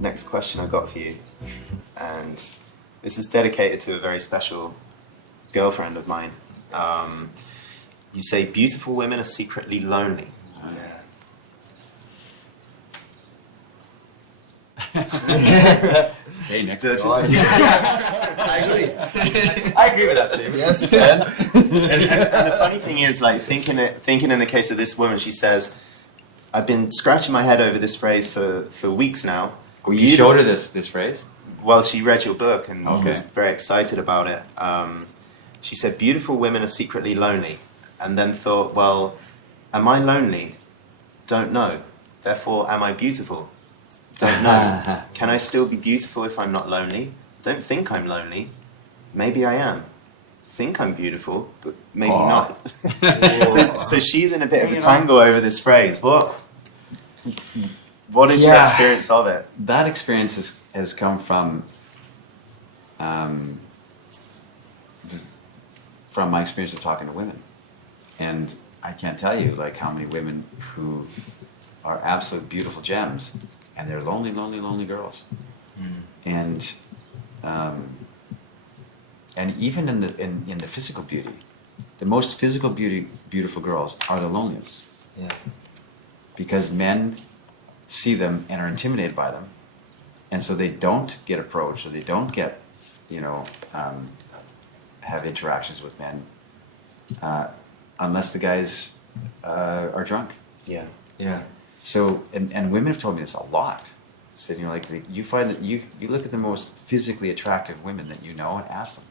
next question I got for you, and this is dedicated to a very special girlfriend of mine. You say beautiful women are secretly lonely. Hey, Nick. I agree. I agree with that statement. Yes, Ken. And the funny thing is, like, thinking in the case of this woman, she says, I've been scratching my head over this phrase for weeks now. Oh, you showed her this phrase? Well, she read your book and Okay. was very excited about it. She said, beautiful women are secretly lonely. And then thought, well, am I lonely? Don't know. Therefore, am I beautiful? Don't know. Can I still be beautiful if I'm not lonely? Don't think I'm lonely. Maybe I am. Think I'm beautiful, but maybe not. So she's in a bit of a tangle over this phrase. What is your experience of it? That experience has come from my experience of talking to women. And I can't tell you like how many women who are absolute beautiful gems and they're lonely, lonely, lonely girls. And even in the physical beauty, the most beautiful girls are the loneliest. Yeah. Because men see them and are intimidated by them, and so they don't get approached, or they don't get, have interactions with men, unless the guys are drunk. Yeah. Yeah. So, and women have told me this a lot. Said, you find that you look at the most physically attractive women that you know and ask them,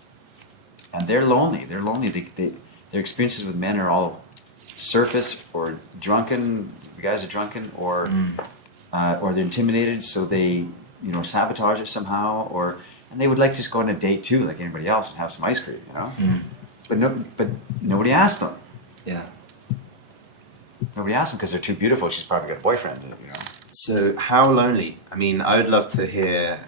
and they're lonely. They're lonely. Their experiences with men are all surface or drunken. The guys are drunken, or they're intimidated, so they sabotage it somehow, and they would like to just go on a date too, like anybody else, and have some ice cream, But nobody asked them. Yeah. Nobody asked them because they're too beautiful. She's probably got a boyfriend, So how lonely? I mean, I would love to hear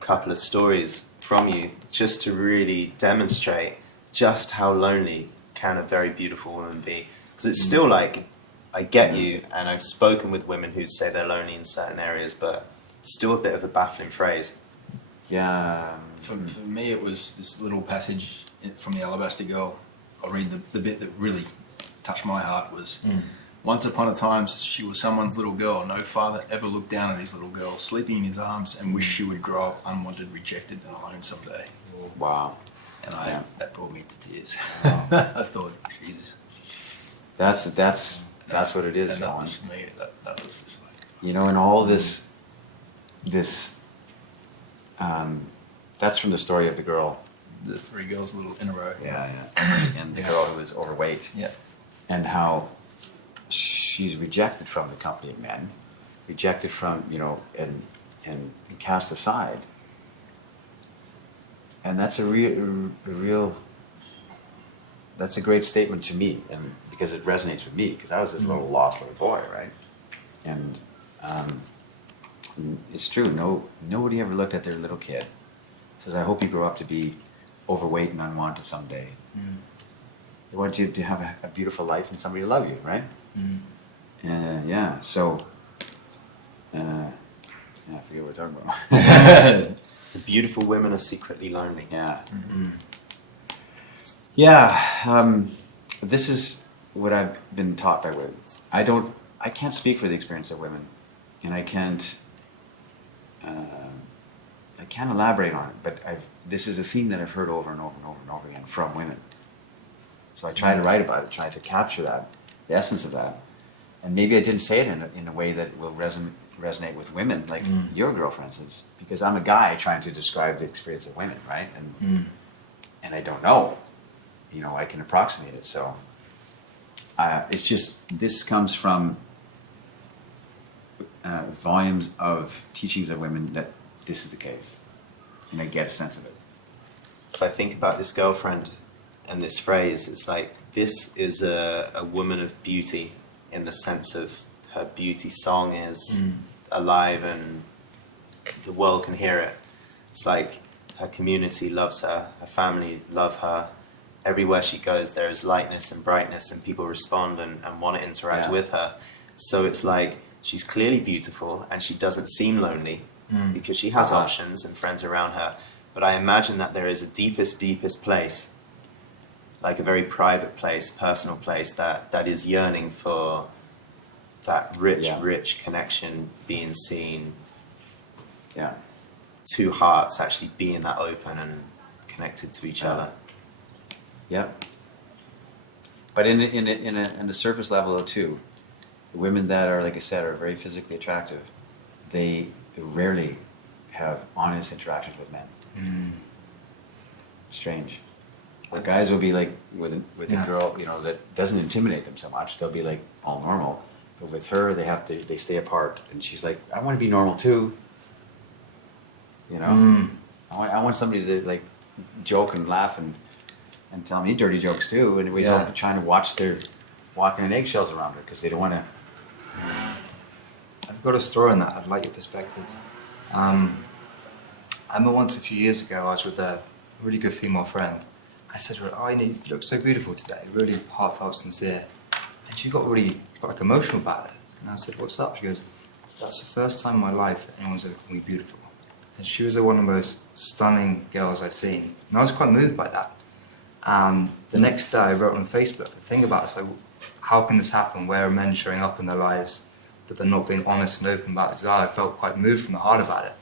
a couple of stories from you just to really demonstrate just how lonely can a very beautiful woman be. Because it's still like, I get you, and I've spoken with women who say they're lonely in certain areas, but still a bit of a baffling phrase. Yeah. For me, it was this little passage from the Alabaster Girl. I'll read the bit that really touched my heart was, once upon a time she was someone's little girl. No father ever looked down at his little girl, sleeping in his arms, and wished she would grow up unwanted, rejected, and alone someday. Wow. And that brought me to tears. Wow. I thought, Jesus. That's what it is. And that was me. That was just like, and all this, that's from the story of the girl. the three girls little in a row. Yeah. And the girl who was overweight. Yeah. And how she's rejected from the company of men, rejected from, and cast aside. And that's a real, that's a great statement to me, and because it resonates with me, because I was this little lost little boy, right? And it's true, nobody ever looked at their little kid. Says, I hope you grow up to be overweight and unwanted someday. They want you to have a beautiful life and somebody to love you, right? So, I forget what we're talking about. The beautiful women are secretly lonely. Yeah. Yeah, this is what I've been taught by women. I can't speak for the experience of women, and I can't elaborate on it, but this is a theme that I've heard over and over and over and over again from women. So I try to write about it, try to capture that, the essence of that. And maybe I didn't say it in a way that will resonate with women, like your girl, for instance, because I'm a guy trying to describe the experience of women, right? And I don't know. I can approximate it. So it's just, this comes from volumes of teachings of women that this is the case. And I get a sense of it. If I think about this girlfriend and this phrase, it's like, this is a woman of beauty in the sense of her beauty song is alive and the world can hear it. It's like her community loves her, her family love her. Everywhere she goes there is lightness and brightness and people respond and want to interact with her. So it's like she's clearly beautiful and she doesn't seem lonely, because she has options and friends around her. But I imagine that there is a deepest place, like a very private place, personal place that is yearning for that rich connection, being seen. Yeah. Two hearts actually being that open and connected to each other. Yep. But in a surface level though too, the women that are, like I said, are very physically attractive, they rarely have honest interactions with men. Strange. The guys will be like with a girl, you know, that doesn't intimidate them so much. They'll be like all normal, but with her, they stay apart. And she's like, I want to be normal too. You know, I want somebody to like joke and laugh and tell me dirty jokes too. And we're all trying to watch their walking on eggshells around her because they don't want to. I've got a story on that. I'd like your perspective. I remember once a few years ago, I was with a really good female friend. I said to her, "Oh, you look so beautiful today, really heartfelt, sincere." And she got like emotional about it. And I said, "What's up?" She goes, "That's the first time in my life that anyone's ever called me beautiful." And she was one of the most stunning girls I'd seen. And I was quite moved by that. The next day I wrote on Facebook a thing about it. So how can this happen? Where are men showing up in their lives that they're not being honest and open about desire? I felt quite moved from the heart about it.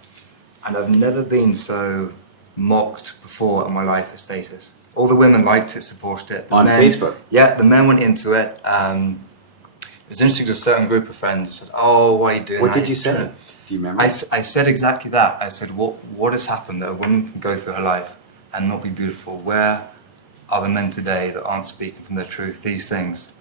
And I've never been so mocked before in my life as status. All the women liked it, supported it. On Facebook? Yeah, the men went into it. It was interesting to a certain group of friends said, "Oh, why are you doing that?" What did you say? Do you remember? I said exactly that. I said, what has happened that a woman can go through her life and not be beautiful? Where are the men today that aren't speaking from their truth? These things.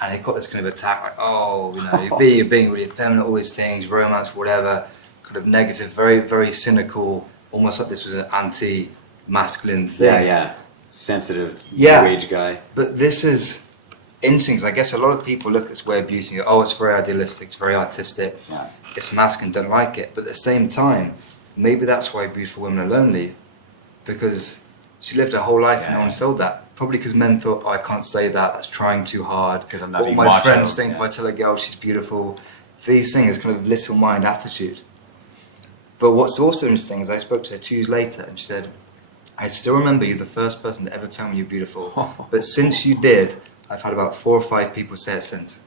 And it got this kind of attack, like, oh, you know, you're being really effeminate, all these things, romance, whatever, kind of negative, very, very cynical, almost like this was an anti-masculine thing. Yeah. Sensitive, Yeah. new age guy. But this is interesting, 'cause I guess a lot of people look at this way of beauty and go, oh, it's very idealistic, it's very artistic, it's masculine, don't like it. But at the same time, maybe that's why beautiful women are lonely, because she lived her whole life and no one sold that. Probably because men thought, oh, I can't say that, that's trying too hard. Because I'm not what being my macho, friends think if I tell a girl she's beautiful. These things, kind of little mind attitude. But what's also interesting is I spoke to her 2 years later and she said, I still remember you, the first person to ever tell me you're beautiful. But since you did, I've had about 4 or 5 people say it since.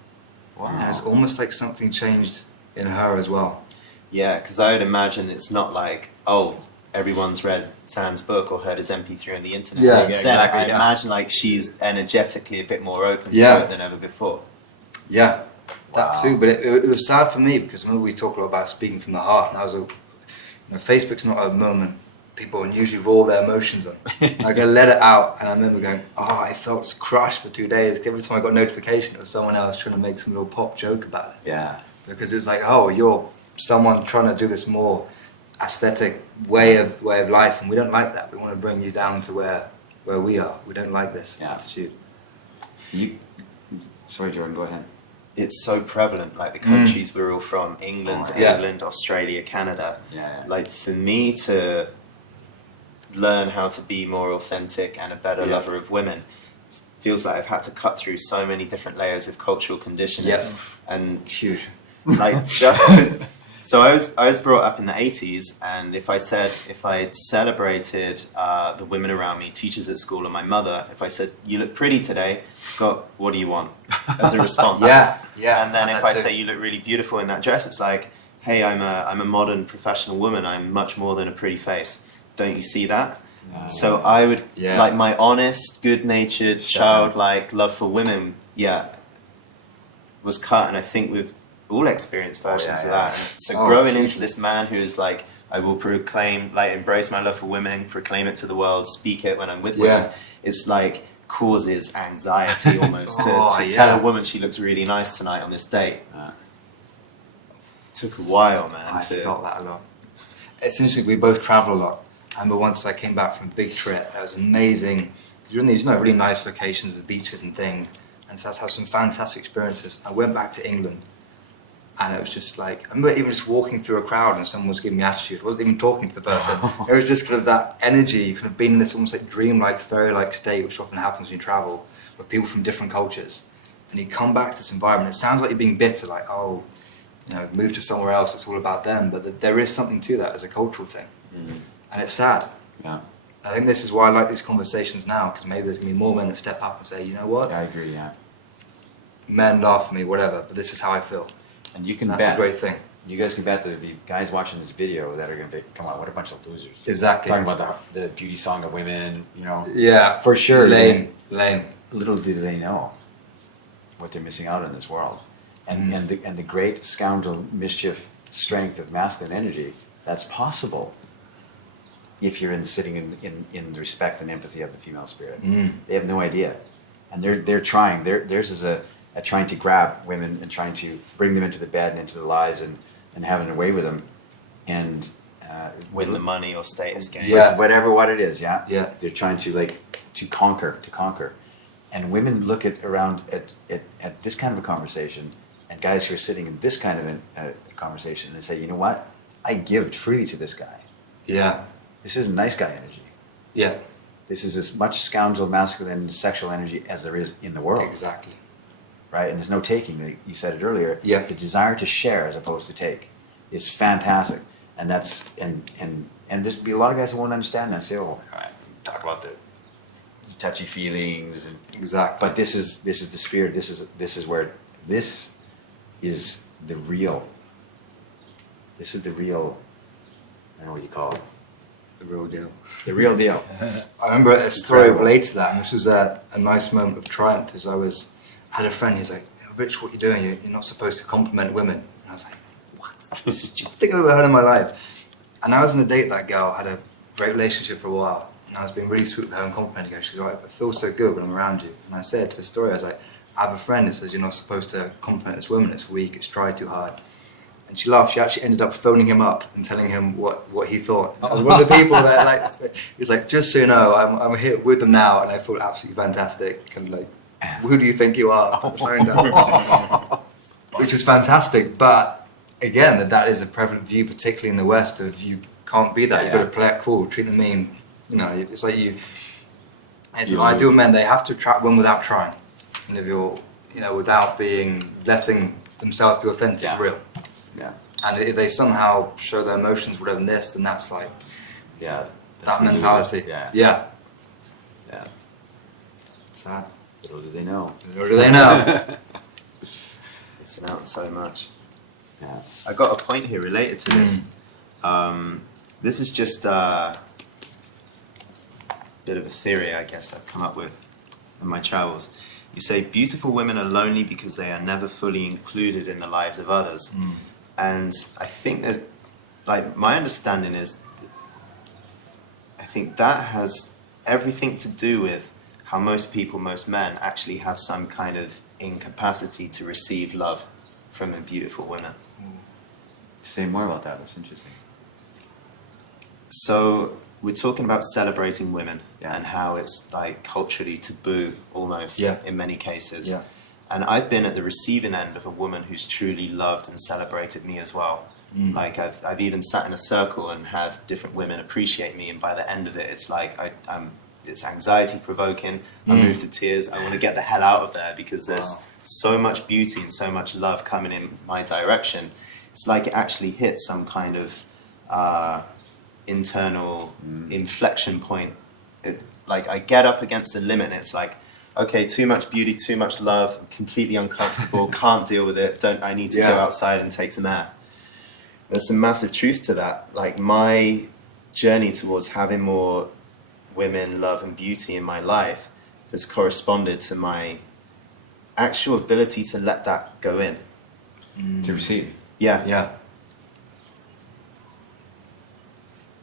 Wow. And it's almost like something changed in her as well. Yeah, because I would imagine it's not like, oh, everyone's read Zan's book or heard his MP3 on the internet. Yeah, Instead, exactly, I imagine like she's energetically a bit more open to it than ever before. Yeah, that Wow. too. But it was sad for me because when we talk a lot about speaking from the heart, and I was Facebook's not a moment people usually raw their emotions on. I go let it out, and I remember going, oh, I felt crushed for 2 days. Every time I got a notification, it was someone else trying to make some little pop joke about it. Yeah. Because it was like, oh, you're someone trying to do this more aesthetic way of life, and we don't like that. We want to bring you down to where we are. We don't like this attitude. Sorry, Jordan, go ahead. It's so prevalent, like the countries we're all from, England, England, Australia, Canada. Yeah. Like for me to learn how to be more authentic and a better lover of women feels like I've had to cut through so many different layers of cultural conditioning. And Huge. like just so I was brought up in the 80s, and if I had celebrated the women around me, teachers at school and my mother, if I said, you look pretty today, what do you want as a response? Yeah. And then if I say you look really beautiful in that dress, it's like, hey, I'm a modern professional woman, I'm much more than a pretty face, don't you see that? So I would like my honest, good-natured, childlike love for women was cut, and I think we've all experienced versions of that. And so growing into this man who's like, I will proclaim, like embrace my love for women, proclaim it to the world, speak it when I'm with women, it's like causes anxiety almost to tell a woman she looks really nice tonight on this date. Took a while, man. I felt that a lot. It's interesting, we both travel a lot. I remember once I came back from a big trip, that was amazing. Because you're in these really nice locations, the beaches and things, and so I had some fantastic experiences. I went back to England, and it was just like, I remember even just walking through a crowd and someone was giving me attitude. I wasn't even talking to the person. It was just kind of that energy, kind of being in this almost like dreamlike, fairy-like state, which often happens when you travel, with people from different cultures. And you come back to this environment, it sounds like you're being bitter, like, oh, move to somewhere else. It's all about them. But there is something to that as a cultural thing, and it's sad. Yeah. I think this is why I like these conversations now, because maybe there's gonna be more men that step up and say, you know what? Yeah, I agree. Yeah. Men laugh at me, whatever, but this is how I feel. And you can That's bet. a great thing. You guys can bet there'll be guys watching this video that are going to be, come on, what a bunch of losers. Exactly. Talking about the beauty song of women, Yeah, For sure. Lame. Little do they know what they're missing out on in this world. And the great scoundrel mischief strength of masculine energy, that's possible if you're sitting in the respect and empathy of the female spirit. They have no idea. And they're trying. Theirs is a trying to grab women and trying to bring them into the bed and into their lives and having a way with them. And with the money or status gain. Yeah. with what it is, yeah? Yeah. They're trying to conquer. And women look around at this kind of a conversation, and guys who are sitting in this kind of a conversation, and they say, you know what? I give freely to this guy. Yeah. This is nice guy energy. Yeah. This is as much scoundrel, masculine, sexual energy as there is in the world. Exactly. Right? And there's no taking. Like you said it earlier. Yeah. The desire to share as opposed to take is fantastic. And that's and there's be a lot of guys who won't understand that and say, oh, all right, talk about the touchy feelings and Exactly. but this is the spirit, this is where this is the real I don't know what you call it. The real deal. The real deal. I remember a story incredible. related to that, and this was a nice moment of triumph. As I had a friend, he was like, Rich, what are you doing? You're not supposed to compliment women. And I was like, what? That's the stupidest thing I've ever heard in my life. And I was on a date with that girl, had a great relationship for a while, and I was being really sweet with her and complimenting her. She's like, I feel so good when I'm around you. And I said to the story, I was like, I have a friend that says you're not supposed to compliment this woman, it's weak, it's tried too hard. And she laughed. She actually ended up phoning him up and telling him what he thought. I was one of the people that he's like, just so you know, I'm here with them now, and I feel absolutely fantastic. Kind of like, who do you think you are? Put the phone down. Which is fantastic, but again, that is a prevalent view, particularly in the West, of you can't be that. You've got to play it cool, treat them mean. It's like it's an ideal men. They have to attract women without trying, and if you're, without letting themselves be authentic, real. Yeah. And if they somehow show their emotions, whatever this, then that's like Yeah. that mentality. Yeah. Yeah. Yeah. Sad. Little do they know. Or do they know? Missing out so much. Yeah. I got a point here related to this. This is just a bit of a theory, I guess, I've come up with in my travels. You say beautiful women are lonely because they are never fully included in the lives of others. And I think there's, my understanding is, I think that has everything to do with how most men actually have some kind of incapacity to receive love from beautiful women. Say more about that. That's interesting. So we're talking about celebrating women Yeah. and how it's culturally taboo almost in many cases. Yeah. And I've been at the receiving end of a woman who's truly loved and celebrated me as well. I've even sat in a circle and had different women appreciate me, and by the end of it, it's like it's anxiety provoking. I move to tears. I want to get the hell out of there because there's so much beauty and so much love coming in my direction. It's like it actually hits some kind of internal inflection point. I get up against the limit, and it's like, okay, too much beauty, too much love, I'm completely uncomfortable, can't deal with it. I need to go outside and take some air. There's some massive truth to that. My journey towards having more women, love and beauty in my life has corresponded to my actual ability to let that go in. To receive. Yeah. Yeah.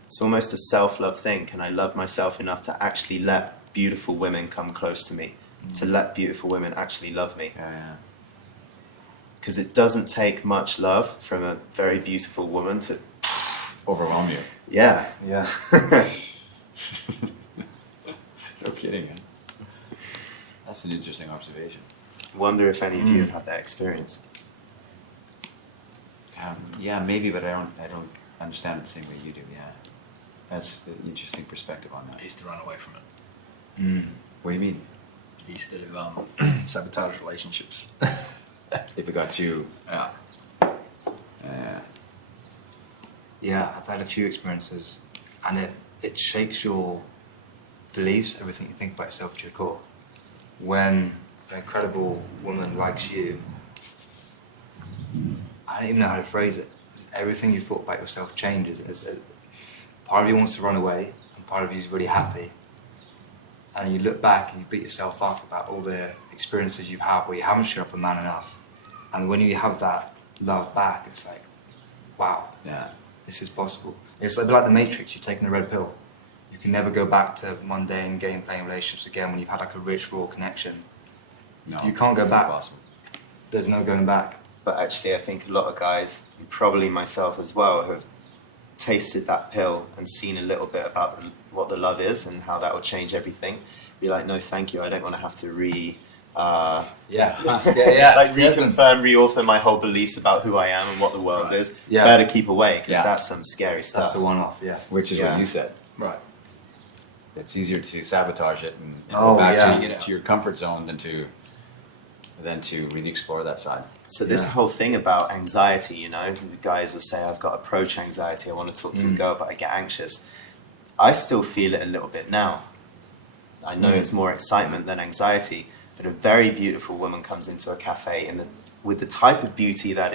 It's almost a self-love thing. Can I love myself enough to actually let beautiful women come close to me? To let beautiful women actually love me? Yeah. Because it doesn't take much love from a very beautiful woman to... Overwhelm you. Yeah. Yeah. No kidding, man. That's an interesting observation. Wonder if any of you have had that experience. Yeah, maybe, but I don't understand it the same way you do. Yeah, that's an interesting perspective on I that. used to run away from it. What do you mean? I used to sabotage relationships. If it got too Yeah. Yeah. Yeah, I've had a few experiences, and it shakes your beliefs, everything you think about yourself to your core. When an incredible woman likes you, I don't even know how to phrase it. Just everything you thought about yourself changes. Part of you wants to run away, and part of you is really happy. And you look back and you beat yourself up about all the experiences you've had where you haven't shut up a man enough. And when you have that love back, it's like, wow, Yeah. this is possible. It's a bit like the Matrix, you've taken the red pill. You can never go back to mundane game-playing relationships again when you've had like a rich, raw connection. No. You can't go it's back. Impossible. There's no going back. But actually, I think a lot of guys, and probably myself as well, have tasted that pill and seen a little bit about what the love is and how that will change everything. Be like, no, thank you. I don't want to have to Yeah. like reconfirm, reauthor my whole beliefs about who I am and what the world Right. is. Yeah. Better keep away because Yeah. that's some scary stuff. That's a one-off, yeah. Which is Yeah. what you said. Right. It's easier to sabatage it and Oh, go back yeah. to your comfort zone than to really explore that side. So this Yeah. whole thing about anxiety, you know, the guys will say, I've got approach anxiety, I want to talk to a girl, but I get anxious. I still feel it a little bit now. I know it's more excitement than anxiety, but a very beautiful woman comes into a cafe and with the type of beauty that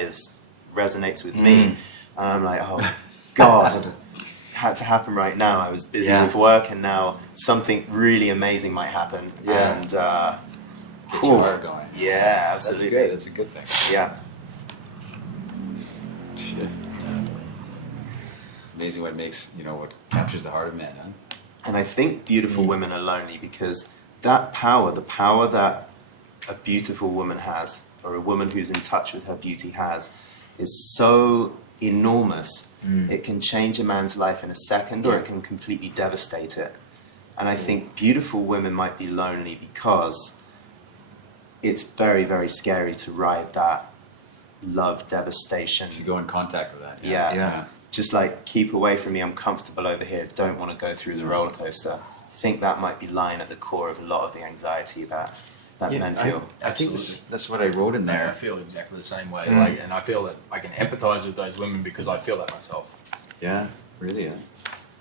resonates with me, and I'm like, oh God, it had to happen right now. I was busy Yeah. with work, and now something really amazing might happen. Yeah. And Get your heart going. yeah, absolutely. That's good. That's a good thing. Yeah. Shit. Amazing what makes, what captures the heart of men, huh? And I think beautiful women are lonely because that power, the power that a beautiful woman has, or a woman who's in touch with her beauty has, is so enormous. It can change a man's life in a second, or it can completely devastate it. And I think beautiful women might be lonely because it's very, very scary to ride that love devastation. To go in contact with that. Yeah. Yeah. Just like, keep away from me, I'm comfortable over here, don't want to go through the roller coaster. I think that might be lying at the core of a lot of the anxiety that men feel. I think Absolutely. that's what I wrote in I there. feel exactly the same way. Mm. And I feel that I can empathize with those women because I feel that myself. Yeah, really, yeah.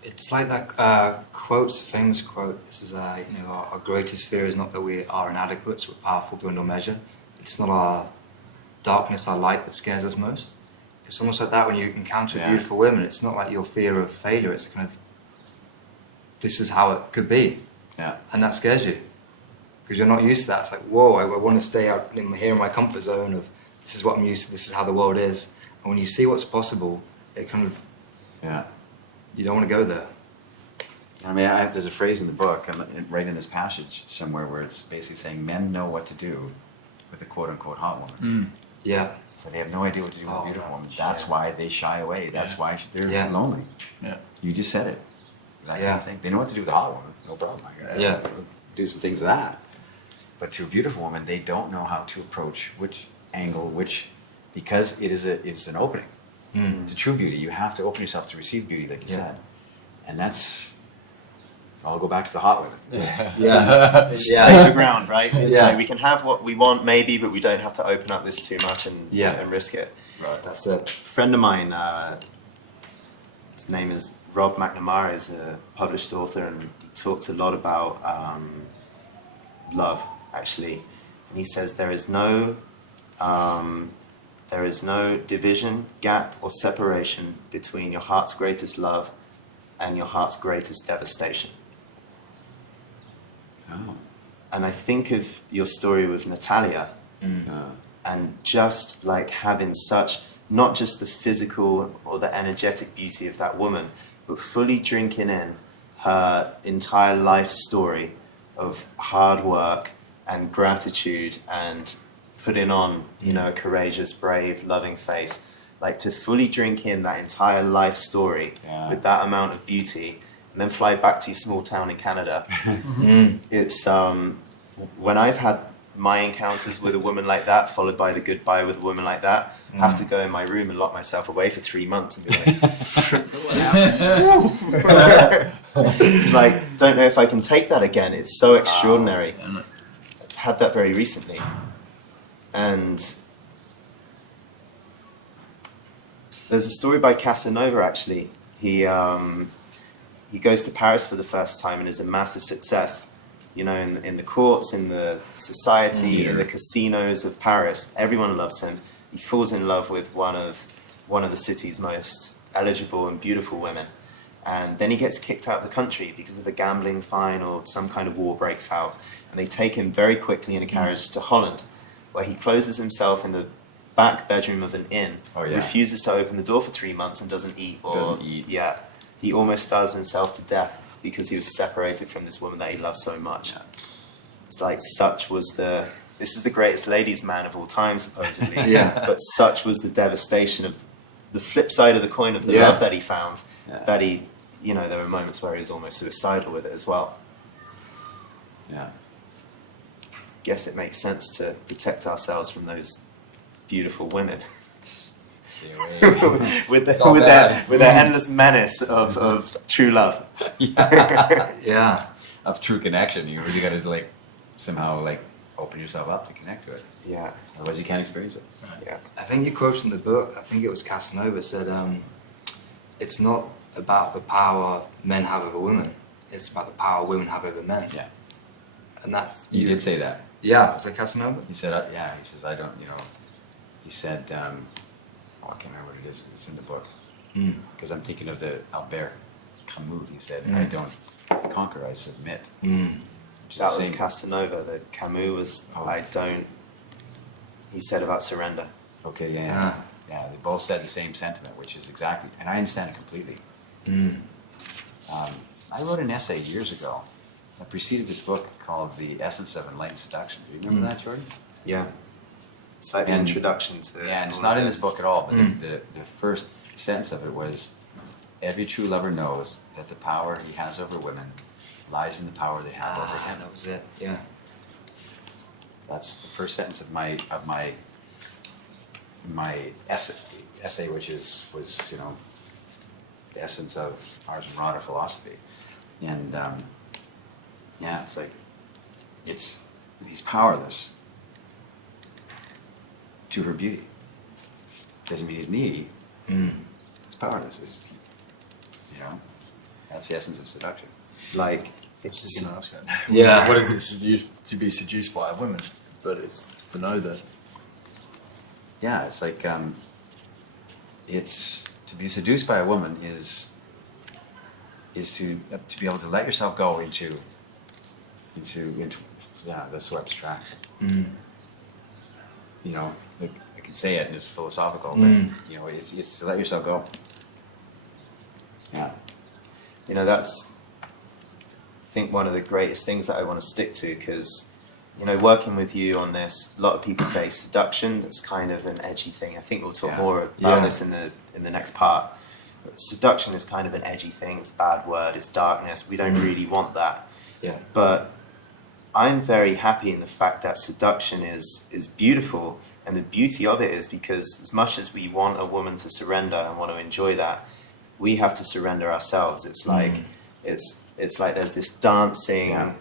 It's like that quote, famous quote. This is, our greatest fear is not that we are inadequate, so we're powerful beyond our measure. It's not our darkness, our light that scares us most. It's almost like that when you encounter Yeah. beautiful women. It's not like your fear of failure. It's kind of, this is how it could be, Yeah. and that scares you because you're not used to that. It's like, whoa, I want to stay out here in my comfort zone of this is what I'm used to. This is how the world is. And when you see what's possible, it kind of, Yeah. you don't want to go there. I mean, there's a phrase in the book, right in this passage somewhere, where it's basically saying men know what to do with a quote-unquote hot woman, Yeah. but they have no idea what to do with a Oh, beautiful woman. yeah. That's why they shy away. That's Yeah. why they're Yeah. lonely. Yeah. You just said it. That's Yeah. what I'm saying. They know what to do with a hot woman. No problem. I gotta Yeah. do some things of that. But to a beautiful woman, they don't know how to approach which angle, because it's an opening. To true beauty, you have to open yourself to receive beauty, like you Yeah. said. And so I'll go back to the hot women. Yeah. Safer ground, right? It's Yeah. like we can have what we want, maybe, but we don't have to open up this too much and risk it. Right. That's it. A friend of mine, his name is Rob McNamara, is a published author, and he talks a lot about love, actually. And he says there is no division, gap, or separation between your heart's greatest love and your heart's greatest devastation. Oh. And I think of your story with Natalia, and just like having such, not just the physical or the energetic beauty of that woman, but fully drinking in her entire life story of hard work and gratitude and putting on, a courageous, brave, loving face. Like, to fully drink in that entire life story with that amount of beauty, and then fly back to your small town in Canada. It's when I've had my encounters with a woman like that, followed by the goodbye with a woman like that, I have to go in my room and lock myself away for 3 months and be like, it's like, don't know if I can take that again. It's so extraordinary. I've had that very recently. And There's a story by Casanova actually. He goes to Paris for the first time and is a massive success. You know, in the courts, in the society, in the casinos of Paris, everyone loves him. He falls in love with one of the city's most eligible and beautiful women. And then he gets kicked out of the country because of a gambling fine or some kind of war breaks out. And they take him very quickly in a carriage to Holland, where he closes himself in the back bedroom of an inn, refuses to open the door for 3 months and doesn't eat. Yeah, he almost starves himself to death because he was separated from this woman that he loved so much. Yeah. It's like this is the greatest ladies' man of all time, supposedly. Yeah. But such was the devastation of the flip side of the coin of the love that he found, that he, you know, there were moments where he was almost suicidal with it as well. Yeah. Guess it makes sense to protect ourselves from those beautiful women. Stay away. with their endless menace of true love. Yeah. Of true connection. You really got to like somehow like open yourself up to connect to it. Yeah. Otherwise you can't experience it. Yeah. I think you quoted in the book, I think it was Casanova, said, it's not about the power men have over women, it's about the power women have over men. Yeah. And that's... You did say that. Yeah, was that Casanova? He said, he says, I don't, you know, he said, I can't remember what it is, it's in the book. Because I'm thinking of the Albert Camus, he said, I don't conquer, I submit. That was Casanova, that Camus was, he said about surrender. Okay, yeah. They both said the same sentiment, which is exactly, and I understand it completely. I wrote an essay years ago that preceded this book called The Essence of Enlightened Seduction. Do you remember that, Jordan? Yeah. It's like the introduction to... Yeah, and it's not in this book at all, but the first sentence of it was, every true lover knows that the power he has over women lies in the power they have over him. That was it, yeah. That's the first sentence of my essay, which was you know, the essence of Ars Amorata philosophy. And it's like, he's powerless to her beauty. Doesn't mean he's needy. He's powerless. You know, that's the essence of seduction. Like, It's just going to ask that. Yeah. What is it to be seduced by a woman? But it's to know that. Yeah, it's like, it's to be seduced by a woman is to be able to let yourself go into that's so abstract. You know, like, I can say it and it's philosophical, but you know, it's to let yourself go. Yeah. you know, that's, I think, one of the greatest things that I want to stick to, because, you know, working with you on this, a lot of people say seduction, it's kind of an edgy thing. I think we'll talk more about this in the next part. But seduction is kind of an edgy thing, it's a bad word, it's darkness, we don't really want that. Yeah. But I'm very happy in the fact that seduction is beautiful, and the beauty of it is because as much as we want a woman to surrender and want to enjoy that, we have to surrender ourselves. It's like it's like there's this dancing,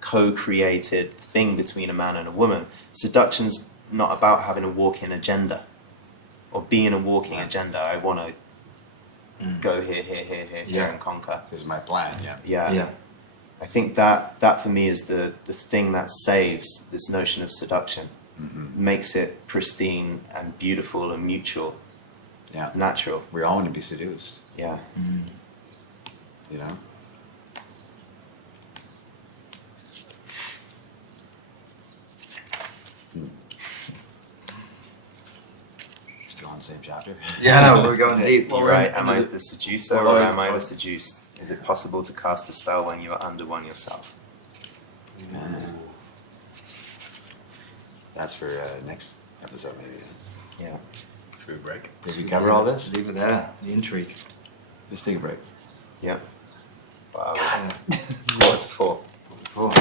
co-created thing between a man and a woman. Seduction's not about having a walking agenda or being a walking agenda. I want to go here and conquer. This is my plan. Yeah. I think that for me is the thing that saves this notion of seduction, makes it pristine and beautiful and mutual, natural. We all want to be seduced. Yeah. You know. Still on the same chapter. Yeah, no, we're going deep. You're right. Am I the seducer or am I the seduced? Is it possible to cast a spell when you are under one yourself? That's for next episode, maybe. Yeah. Should we break? Did we cover all this? Leave it there. The intrigue. Let's take a break. Yep. Wow. 4 to 4. 4.